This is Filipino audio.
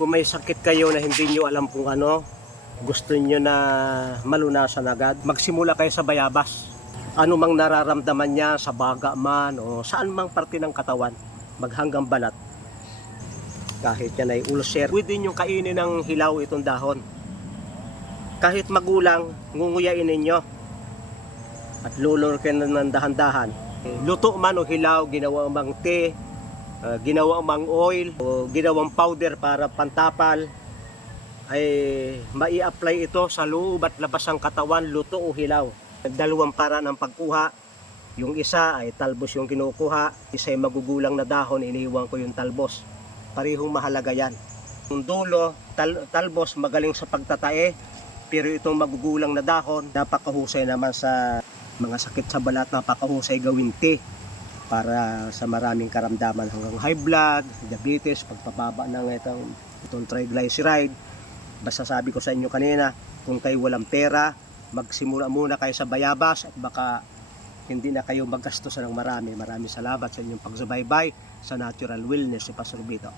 Kung may sakit kayo na hindi nyo alam kung ano, gusto nyo na malunasan agad, magsimula kayo sa bayabas. Ano mang nararamdaman niya sa baga man o saan mang parte ng katawan, maghanggang balat. Kahit yan ay ulcer, pwede nyo kainin ng hilaw itong dahon. Kahit magulang, ngunguyain ninyo at lulurkin ng dahan-dahan. Luto man o hilaw, ginawang mang tea, ginawang mang oil o ginawang powder para pantapal, ay mai-apply ito sa loob at labas ng katawan, luto o hilaw. Dalawang para ng pagkuha. Yung isa ay talbos yung kinukuha, isa ay magugulang na dahon, iniiwan ko yung talbos. Parehong mahalaga yan. Yung dulo, talbos magaling sa pagtatae, pero itong magugulang na dahon, napakahusay naman sa mga sakit sa balat, napakahusay gawin tea para sa maraming karamdaman hanggang high blood, diabetes, pagpababa ng itong triglyceride. Basta sabi ko sa inyo kanina, kung kayo walang pera, magsimula muna kayo sa bayabas at baka hindi na kayo maggastos ng marami. Maraming salamat sa inyong pagsubaybay sa Natural Wellness si Pastor Vito.